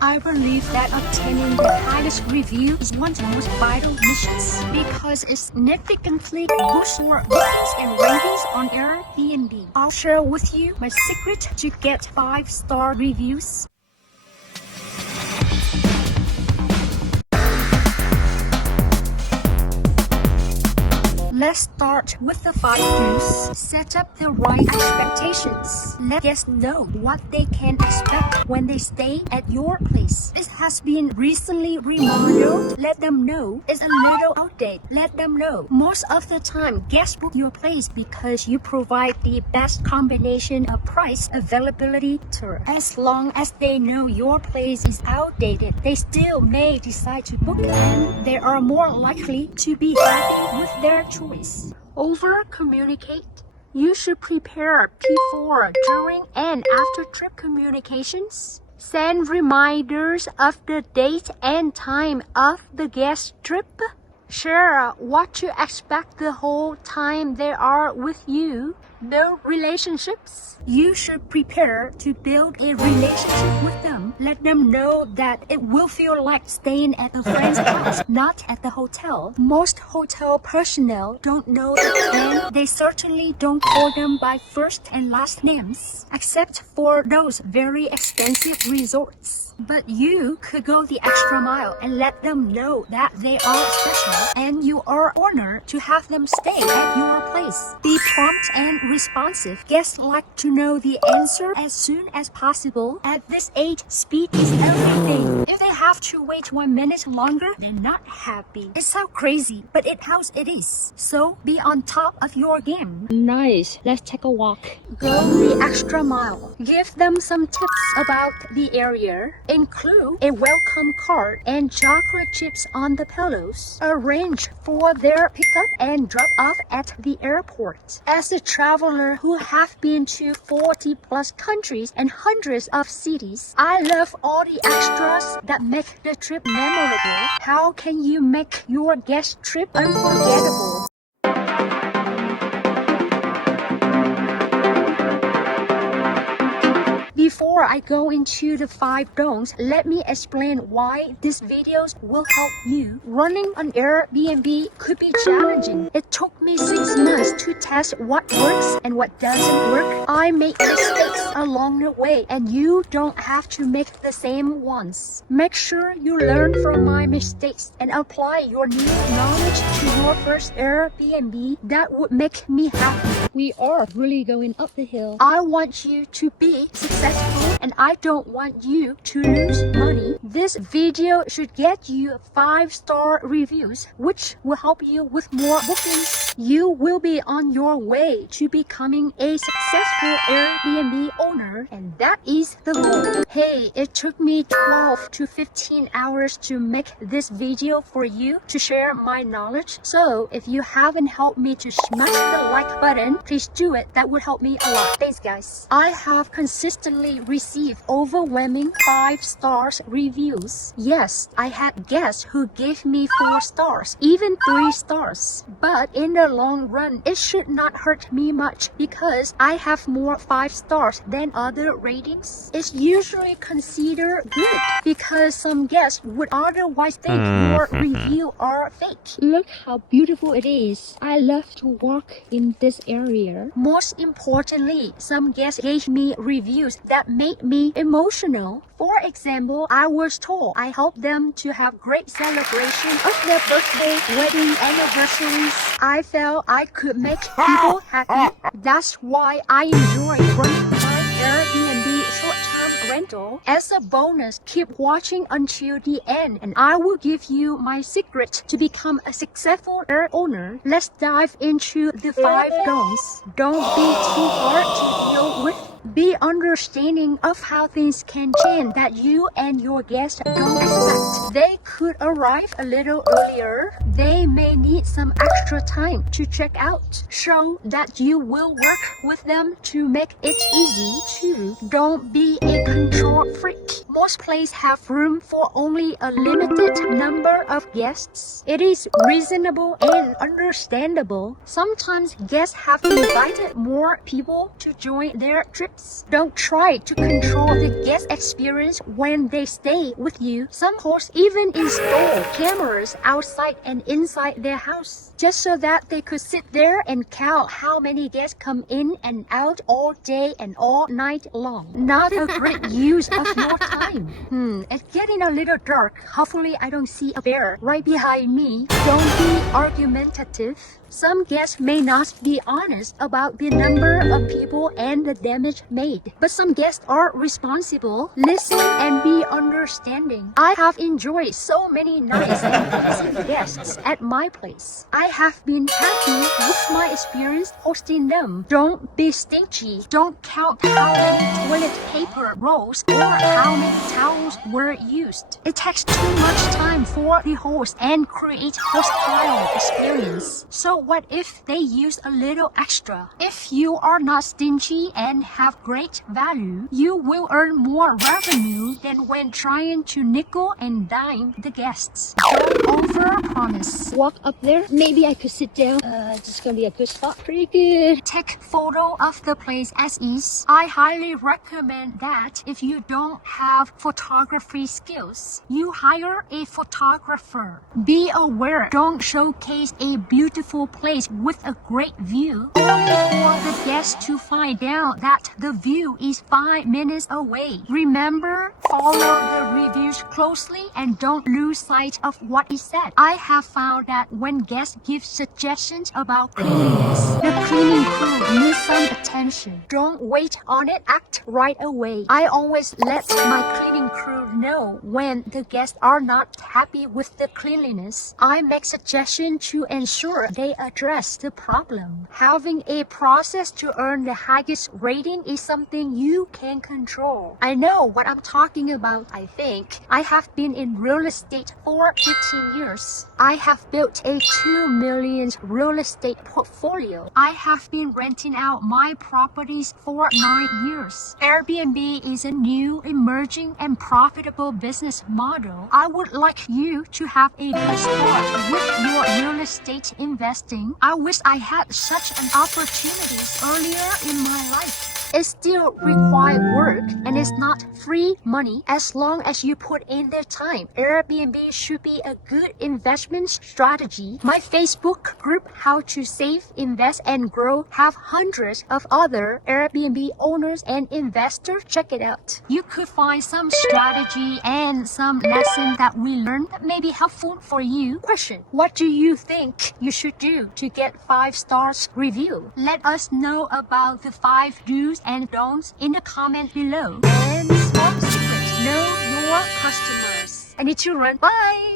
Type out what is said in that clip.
I believe that obtaining the highest review is one of the most vital missions because it significantly boosts your bookings and ratings on Airbnb. I'll share with you my secret to get 5-star reviews. Let's start with the 5 do's. Set up the right expectations. Let guests know what they can expect when they stay at your place. It has been recently remodeled. Let them know it's a little outdated. Let them know. Most of the time, guests book your place because you provide the best combination of price, availability, tour. As long as they know your place is outdated, they still may decide to book and they are more likely to be happy with their choice. Over communicate. You should prepare before, during, and after trip communications. Send reminders of the date and time of the guest trip. Share what to expect the whole time they are with you. Build relationships. You should prepare to build a relationship with them. Let them know that it will feel like staying at a friend's house, not at the hotel. Most hotel personnel don't know the plan. They certainly don't call them by first and last names, except for those very expensive resorts. But you could go the extra mile and let them know that they are special and you are honored to have them stay at your place. Be prompt and responsive. Guests like to know the answer as soon as possible. At this age, speed is everything. If they have to wait 1 minute longer, they're not happy. It sounds crazy, but it's how it is. So be on top of your game. Nice. Let's take a walk. Go the extra mile. Give them some tips about the area. Include a welcome card and chocolate chips on the pillows. Arrange for their pickup and drop off at the airport. As a traveler who have been to 40 plus countries and hundreds of cities, I love all the extras that make the trip memorable. How can you make your guest trip unforgettable? Before I go into the 5 don'ts, let me explain why these videos will help you. Running an Airbnb could be challenging. It took me 6 months to test what works and what doesn't work. I made mistakes along the way and you don't have to make the same ones. Make sure you learn from my mistakes and apply your new knowledge to your first Airbnb. That would make me happy. We are really going up the hill. I want you to be successful and I don't want you to lose money. This video should get you 5-star reviews, which will help you with more bookings. You will be on your way to becoming a successful Airbnb owner, and that is the goal. Hey, it took me 12 to 15 hours to make this video for you to share my knowledge. So if you haven't helped me to smash the like button, please do it. That would help me a lot. Thanks guys. I have consistently received overwhelming 5 stars reviews. Yes, I had guests who gave me 4 stars, even 3 stars. But in the long run, it should not hurt me much because I have more 5 stars than other ratings. It's usually considered good because some guests would otherwise think your review are fake. Look how beautiful it is. I love to walk in this area. Most importantly, some guests gave me reviews that made me emotional. For example, I was told I helped them to have great celebration of their birthday, wedding, anniversaries. I felt I could make people happy. That's why I enjoy running my Airbnb short-term rental. As a bonus, keep watching until the end and I will give you my secret to become a successful Air owner. Let's dive into the 5 don'ts. Don't be too hard to deal with. Be understanding of how things can change that you and your guests don't expect. They could arrive a little earlier. They may need some extra time to check out. Show that you will work with them to make it easy too. Don't be a control freak. Most places have room for only a limited number of guests. It is reasonable and understandable. Sometimes guests have invited more people to join their trip tips. Don't try to control the guest experience when they stay with you. Some hosts even install cameras outside and inside their house, just so that they could sit there and count how many guests come in and out all day and all night long. Not a great use of your time. It's getting a little dark. Hopefully I don't see a bear right behind me. Don't be argumentative. Some guests may not be honest about the number of people and the damage made, but some guests are responsible. Listen and be understanding. I have enjoyed so many nice and pleasant guests at my place. I have been happy with my experience hosting them. Don't be stingy. Don't count how many toilet paper rolls or how many towels were used. It takes too much time for the host and create hostile experience. So what if they use a little extra? If you are not stingy and have great value, you will earn more revenue than when trying to nickel and dime the guests. Don't overpromise. Walk up there. Maybe I could sit down. This is gonna be a good spot. Pretty good. Take photo of the place as is. I highly recommend that if you don't have photography skills, you hire a photographer. Be aware, don't showcase a beautiful place with a great view only for the guests to find out that the view is 5 minutes away. Remember, follow the reviews closely and don't lose sight of what is said. I have found that when guests give suggestions about cleanliness, the cleaning crew needs some attention. Don't wait on it, act right away. I always let my cleaning crew know when the guests are not happy with the cleanliness. I make suggestions to ensure they address the problem. Having a process to earn the highest rating is something you can control. I know what I'm talking about, I think. I have been in real estate for 15 years. I have built a 2 million real estate portfolio. I have been renting out my properties for 9 years. Airbnb is a new, emerging, and profitable business model. I would like you to have a good start with your real estate investing. I wish I had such an opportunity earlier in my life. It still requires work and it's not free money as long as you put in the time. Airbnb should be a good investment strategy. My Facebook group, How to Save, Invest, and Grow, have hundreds of other Airbnb owners and investors. Check it out. You could find some strategy and some lesson that we learned that may be helpful for you. Question: what do you think you should do to get 5 stars review? Let us know about the 5 do's and don'ts in the comment below. And small secret, know your customers. I need to run. Bye!